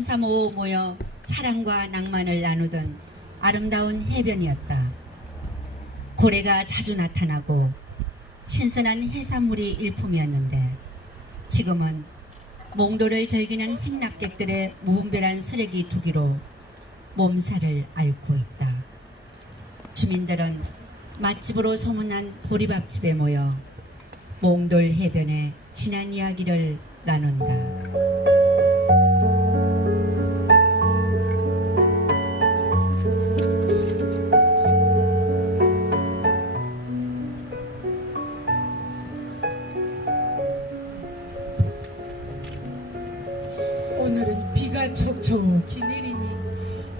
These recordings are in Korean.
3호 모여 사랑과 낭만을 나누던 아름다운 해변이었다. 고래가 자주 나타나고 신선한 해산물이 일품이었는데 지금은 몽도를 즐기는 행락객들의 무분별한 쓰레기 두기로 몸살을 앓고 있다. 주민들은 맛집으로 소문난 보리밥집에 모여 몽돌 해변의 지난 이야기를 나눈다.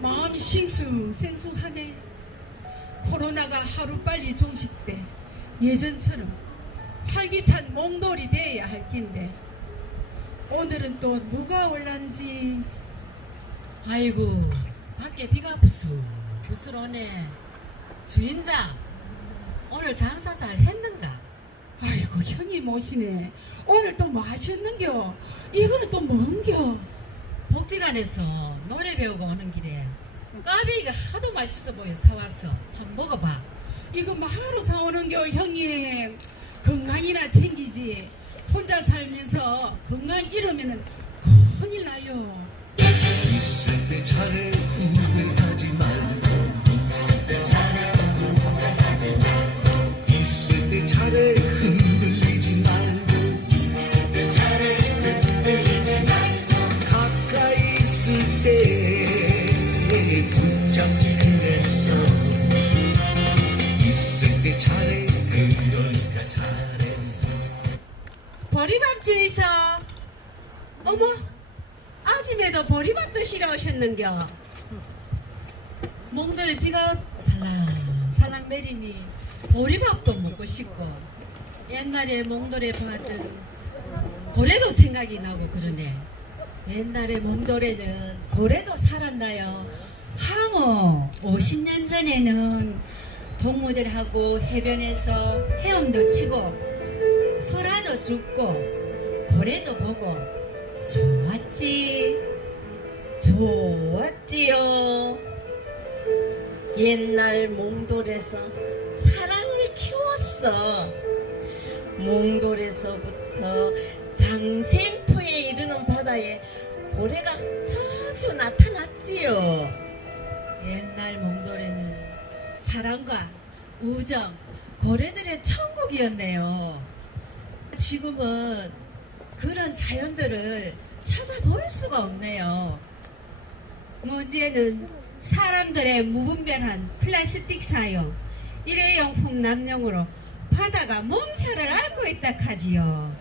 마음이 싱숭생숭하네. 코로나가 하루빨리 종식돼 예전처럼 활기찬 몽돌이 돼야 할 낀데 오늘은 또 누가 올란지 아이고 밖에 비가 부슬 부슬 오네 주인장 오늘 장사 잘 했는가? 아이고 형님 오시네 오늘 또뭐 하셨는겨 이거는 또 뭔겨 복지관에서 노래 배우고 오는 길에 꽈배기가 하도 맛있어 보여 사왔어 한번 먹어봐. 이거 뭐하러 사오는겨 형님. 건강이나 챙기지. 혼자 살면서 건강 잃으면은 큰일 나요. 있을 때 잘해 후회하지 말고 있을 때 잘해 오셨는겨. 몽돌에 비가 살랑 살랑 내리니 보리밥도 먹고 싶고 옛날에 몽돌에 보았던 고래도 생각이 나고 그러네. 옛날에 몽돌에는 고래도 살았나요? 하모 50년 전에는 동무들하고 해변에서 헤엄도 치고 소라도 줍고 고래도 보고 좋았지 좋았지요 옛날 몽돌에서 사랑을 키웠어. 몽돌에서부터 장생포에 이르는 바다에 고래가 자주 나타났지요. 옛날 몽돌에는 사랑과 우정, 고래들의 천국이었네요. 지금은 그런 사연들을 찾아볼 수가 없네요. 문제는 사람들의 무분별한 플라스틱 사용 일회용품 남용으로 바다가 몸살을 앓고 있다 카지요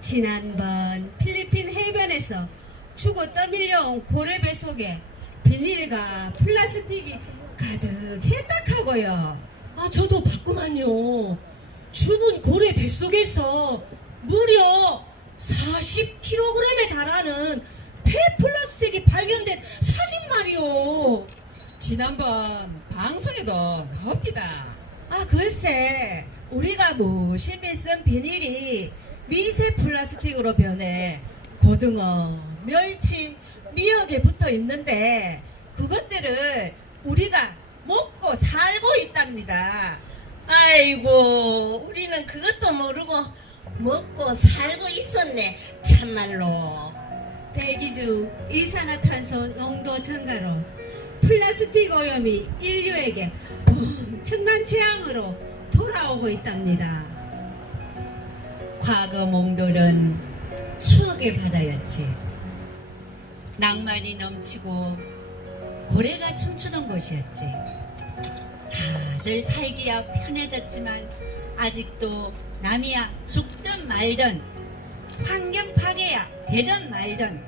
지난번 필리핀 해변에서 죽어 떠밀려온 고래배 속에 비닐과 플라스틱이 가득했다 하고요 아, 저도 봤구만요. 죽은 고래 뱃속에서 무려 40kg에 달하는 폐플라스틱이 발견된 사진 말이오. 지난번 방송에도 나옵니다 아 글쎄 우리가 무심히 쓴 비닐이 미세 플라스틱으로 변해 고등어, 멸치, 미역에 붙어 있는데 그것들을 우리가 먹고 살고 있답니다. 아이고 우리는 그것도 모르고 먹고 살고 있었네 참말로. 대기 중 이산화탄소 농도 증가로 플라스틱 오염이 인류에게 엄청난 재앙으로 돌아오고 있답니다. 과거 몽돌은 추억의 바다였지. 낭만이 넘치고 고래가 춤추던 곳이었지. 다들 살기야 편해졌지만 아직도 남이야 죽든 말든 환경 파괴야 되든 말든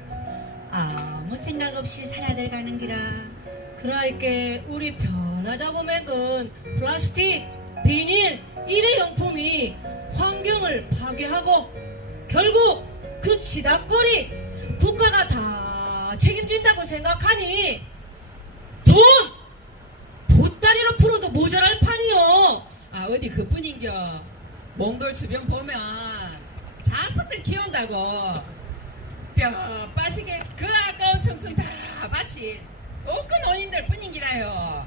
아무 생각 없이 살아들 가는 기라. 그러니까 우리 변하자고 맥은 플라스틱, 비닐, 일회용품이 환경을 파괴하고 결국 그 지닥거리 국가가 다 책임진다고 생각하니 돈 보따리로 풀어도 모자랄 판이요. 아 어디 그뿐인겨 몽돌 주변 보면 자석들 키운다고 뼈 빠지게 그 아까운 청춘 다다 바친 옥근 원인들 뿐인기라요.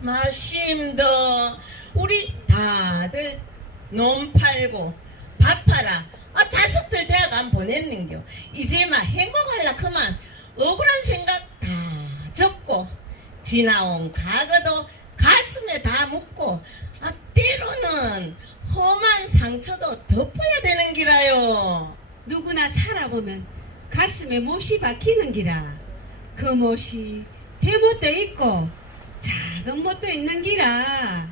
마심도 우리 다들 논 팔고 밥 팔아 아, 자식들 대학 안 보냈는겨 이제만 행복할라 그만 억울한 생각 다 접고 지나온 과거도 가슴에 다 묻고 아, 때로는 험한 상처도 덮어야 되는 기라요 누구나 살아보면 가슴에 못이 박히는 기라. 그 못이 대못도 있고 작은 못도 있는 기라.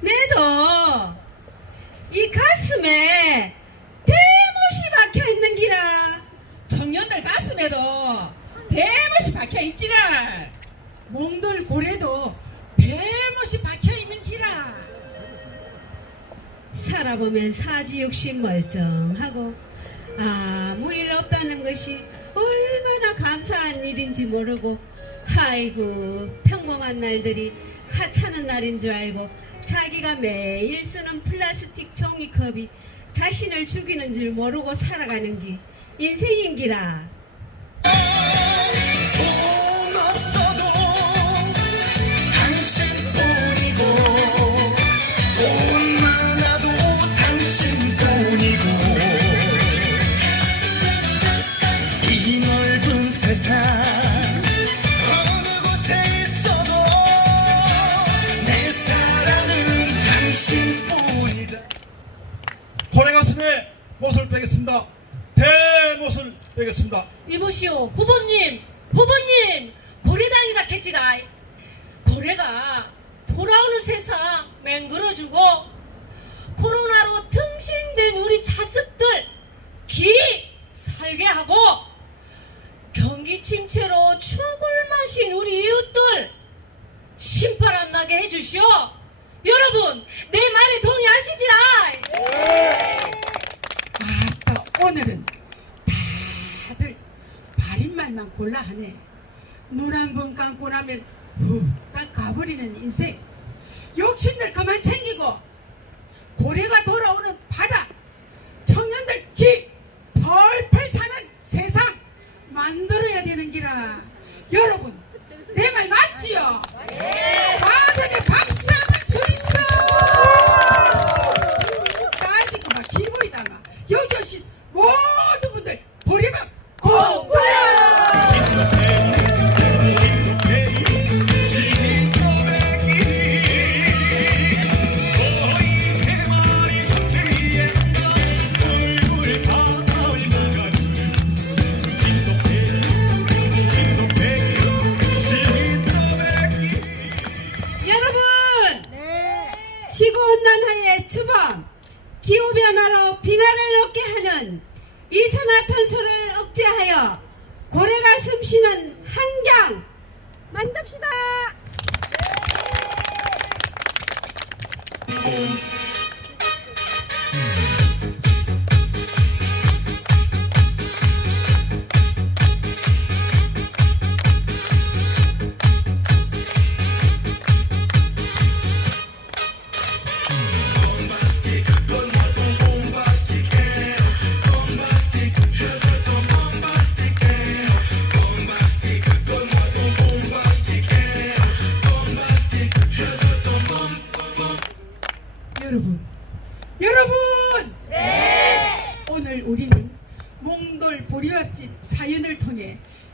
내도 이 가슴에 대못이 박혀 있는 기라. 청년들 가슴에도 대못이 박혀 있지라. 몽돌 고래도 대못이 박혀 있는 기라. 살아보면 사지 욕심 멀쩡하고 아무 일 없다는 것이 얼마나 감사한 일인지 모르고 아이고 평범한 날들이 하찮은 날인 줄 알고 자기가 매일 쓰는 플라스틱 종이컵이 자신을 죽이는 줄 모르고 살아가는 게 인생인기라 못을 빼겠습니다. 대못을 빼겠습니다. 이보시오 후보님 후보님 고래당이다 캐지라 고래가 돌아오는 세상 맹글어주고 코로나로 등신된 우리 자식들 기 살게 하고 경기 침체로 죽을 마신 우리 이웃들 심판 안 나게 해주시오 여러분 내 말에 동의하시지라 아따 오늘은 다들 발인말만 골라 하네. 눈 한 번 감고 나면 후딱 가버리는 인생. 욕심들 그만 챙기고 고래가 돌아오는 바다 지구온난화의 주범 기후변화로 빙하를 녹게 하는 이산화탄소를 억제하여 고래가 숨쉬는 환경 만듭시다.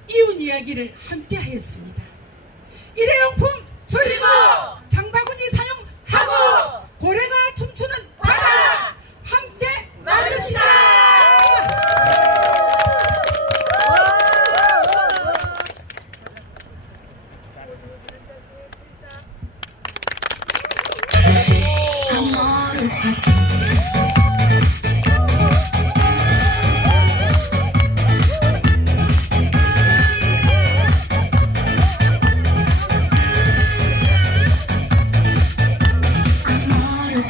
이웃 이야기를 함께 하였습니다. 일회용품 줄이고 장바구니 사용하고! 고래가 춤추는